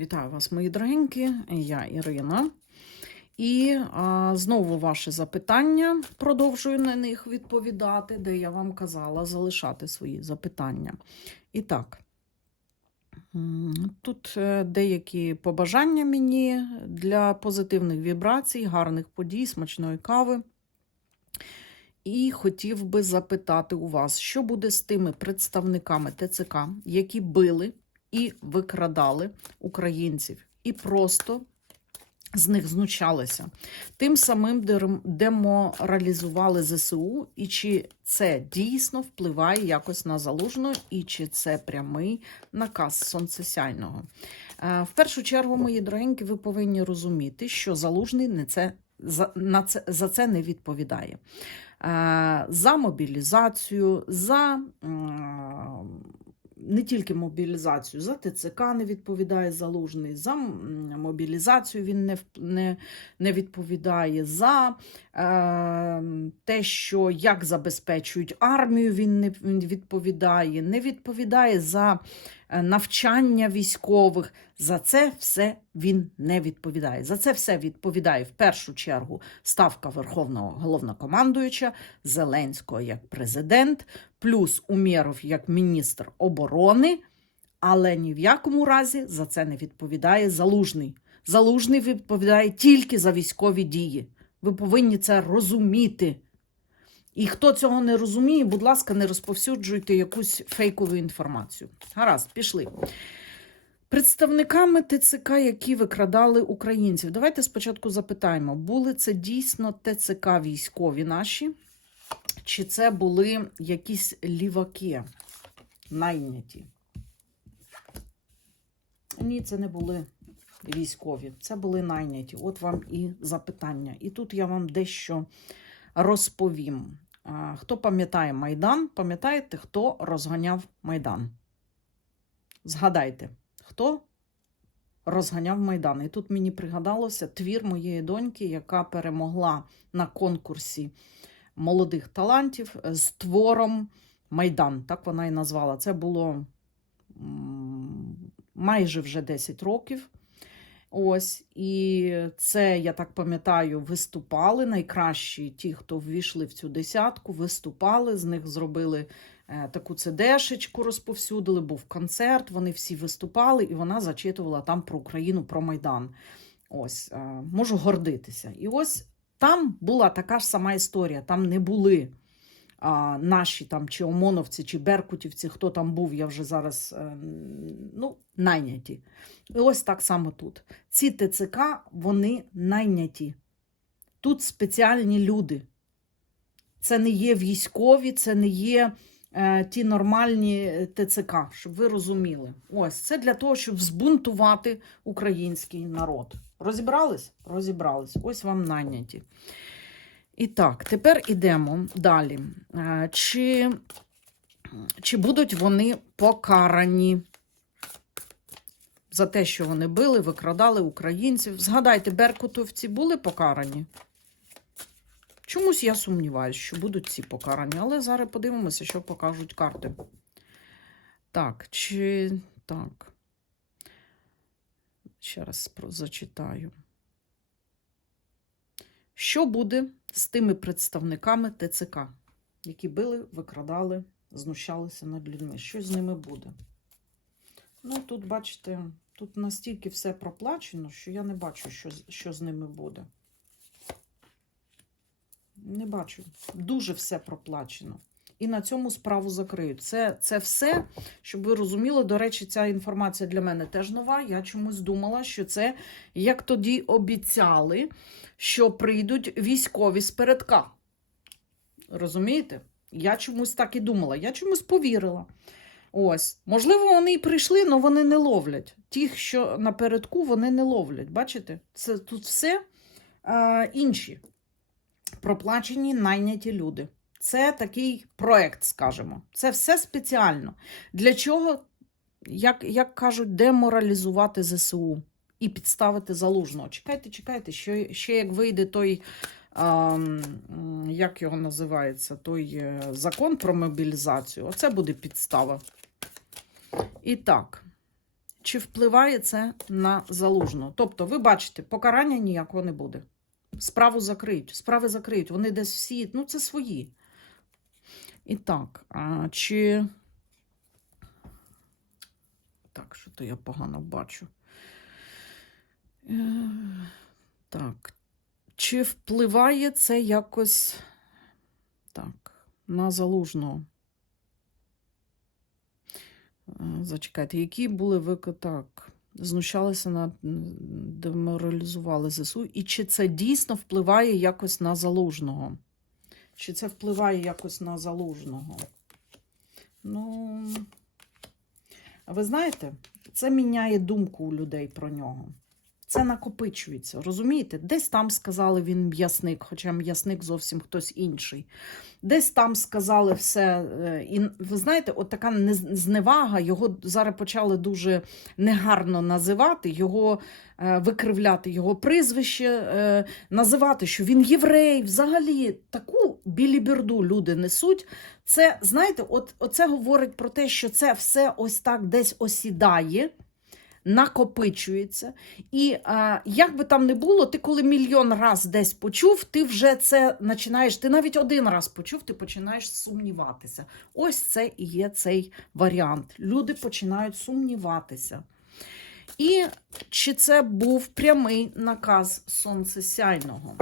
Вітаю вас, мої дорогенькі, я Ірина. І а, знову ваші запитання. Продовжую на них відповідати, де я вам казала залишати свої запитання. І так, тут е, деякі побажання мені для позитивних вібрацій, гарних подій, смачної кави. І хотів би запитати у вас, що буде з тими представниками ТЦК, які били і викрадали українців, і просто з них знущалися. Тим самим деморалізували ЗСУ, і чи це дійсно впливає якось на залужну, і чи це прямий наказ сонцесяйного. Е, В першу чергу, мої дорогенькі, ви повинні розуміти, що залужний не це, за, на це, за це не відповідає. Е, За мобілізацію, за не тільки мобілізацію, за ТЦК не відповідає залужний, за мобілізацію він не, не, не відповідає, за е, те, що як забезпечують армію, він не відповідає, не відповідає за навчання військових. За це все він не відповідає. За це все відповідає в першу чергу ставка Верховного головнокомандуюча Зеленського як президент, плюс Умєров як міністр оборони, але ні в якому разі за це не відповідає Залужний. Залужний відповідає тільки за військові дії. Ви повинні це розуміти. І хто цього не розуміє, будь ласка, не розповсюджуйте якусь фейкову інформацію. Гаразд, пішли. Представниками ТЦК, які викрадали українців. Давайте спочатку запитаємо, були це дійсно ТЦК військові наші, чи це були якісь ліваки найняті? Ні, це не були військові, це були найняті. От вам і запитання. І тут я вам дещо розповім. Хто пам'ятає Майдан? Пам'ятаєте, хто розганяв Майдан? Згадайте, хто розганяв Майдан? І тут мені пригадалося твір моєї доньки, яка перемогла на конкурсі молодих талантів з твором Майдан. Так вона і назвала. Це було майже вже 10 років. Ось, і це, я так пам'ятаю, виступали найкращі ті, хто ввійшли в цю десятку, виступали, з них зробили е, таку цедешечку, розповсюдили, був концерт, вони всі виступали, і вона зачитувала там про Україну, про Майдан. Ось, е, можу гордитися. І ось там була така ж сама історія. Там не були а, наші там чи ОМОНовці, чи Беркутівці, хто там був, я вже зараз е, ну, найняті. І ось так само тут. Ці ТЦК, вони найняті. Тут спеціальні люди. Це не є військові, це не є е, ті нормальні ТЦК, щоб ви розуміли. Ось це для того, щоб збунтувати український народ. Розібрались? Розібрались. Ось вам найняті. І так, тепер ідемо далі. Е, Чи, чи будуть вони покарані за те, що вони били, викрадали українців? Згадайте, беркутовці були покарані? Чомусь я сумніваюся, що будуть ці покарані, але зараз подивимося, що покажуть карти. Так, чи так. Ще раз зачитаю. Що буде з тими представниками ТЦК, які били, викрадали, знущалися над людьми? Що з ними буде? Ну, тут, бачите, тут настільки все проплачено, що я не бачу, що, що з ними буде. Не бачу. Дуже все проплачено. І на цьому справу закриють. Це, це все, щоб ви розуміли. До речі, ця інформація для мене теж нова. Я чомусь думала, що це як тоді обіцяли, що прийдуть військові з передка. Розумієте? Я чомусь так і думала. Я чомусь повірила. Ось, можливо, вони і прийшли, але вони не ловлять. Тих, що напередку, вони не ловлять. Бачите? Це тут все е, інші проплачені найняті люди. Це такий проект, скажімо. Це все спеціально. Для чого, як, як кажуть, деморалізувати ЗСУ і підставити залужного. Чекайте, чекайте, що ще як вийде той, а, як його називається, той е, закон про мобілізацію. Оце буде підстава. І так, чи впливає це на залужного? Тобто, ви бачите, покарання ніякого не буде. Справу закриють, справи закриють. Вони десь всі, ну це свої. І так, а чи. Так, що то я погано бачу. Е, Так. Чи впливає це якось так, на залужного? Е, Зачекайте, які були вики... так, знущалися над деморалізували ЗСУ, і чи це дійсно впливає якось на залужного? Чи це впливає якось на залужного? Ну, ви знаєте, це міняє думку у людей про нього. Це накопичується, розумієте? Десь там сказали він м'ясник, хоча м'ясник зовсім хтось інший. Десь там сказали все. е, І ви знаєте, от така зневага, його зараз почали дуже негарно називати, його е, викривляти, його прізвище, е, називати, що він єврей. Взагалі таку біліберду люди несуть. Це, знаєте, от, оце говорить про те, що це все ось так десь осідає. Накопичується, і а, як би там не було, ти коли мільйон раз десь почув, ти вже це починаєш. Ти навіть один раз почув, ти починаєш сумніватися. Ось це і є цей варіант. Люди починають сумніватися. І чи це був прямий наказ сонцесяйного?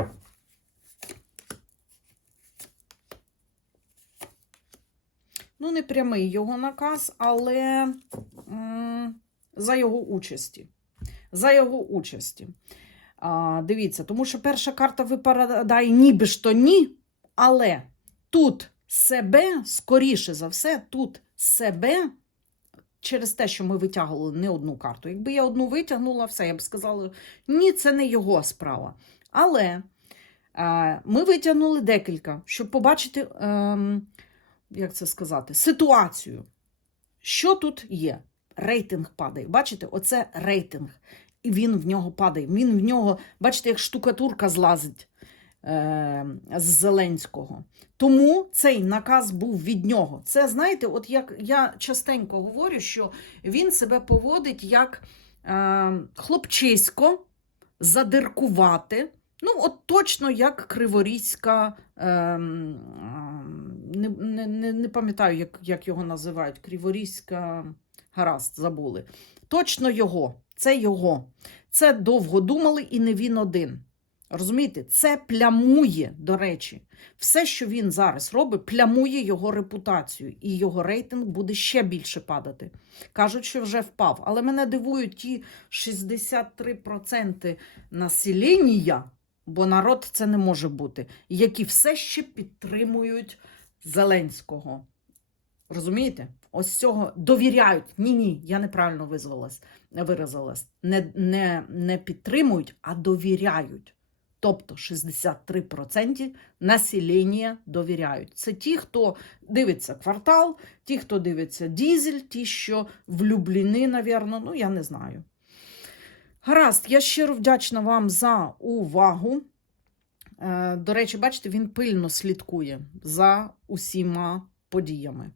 Ну, не прямий його наказ, але за його участі. За його участі. А, дивіться, тому що перша карта випадає ніби ж то ні, але тут себе, скоріше за все, тут себе через те, що ми витягували не одну карту. Якби я одну витягнула, все, я б сказала, ні, це не його справа. Але е, ми витягнули декілька, щоб побачити, ем, як це сказати, ситуацію. Що тут є? Рейтинг падає. Бачите, оце рейтинг. І він в нього падає. Він в нього, бачите, як штукатурка злазить е, з Зеленського. Тому цей наказ був від нього. Це, знаєте, от як я частенько говорю, що він себе поводить як е, хлопчисько, задиркувати. Ну, от точно як Криворізька, е, не, не, не, пам'ятаю, як, як його називають. Криворізька, гаразд, забули. Точно його, це його. Це довго думали і не він один. Розумієте, це плямує, до речі, все, що він зараз робить, плямує його репутацію, і його рейтинг буде ще більше падати. Кажуть, що вже впав. Але мене дивують ті 63% населення, бо народ це не може бути, які все ще підтримують Зеленського. Розумієте? Ось цього довіряють. Ні, ні, я неправильно визвалась, виразилась. Не, не, не підтримують, а довіряють. Тобто 63% населення довіряють. Це ті, хто дивиться квартал, ті, хто дивиться дізель, ті, що влюблені, навірно, ну я не знаю. Гаразд, я щиро вдячна вам за увагу. Е, До речі, бачите, він пильно слідкує за усіма подіями.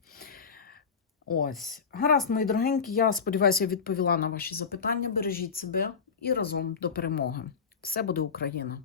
Ось. Гаразд, мої дорогенькі, я сподіваюся, відповіла на ваші запитання. Бережіть себе і разом до перемоги. Все буде Україна!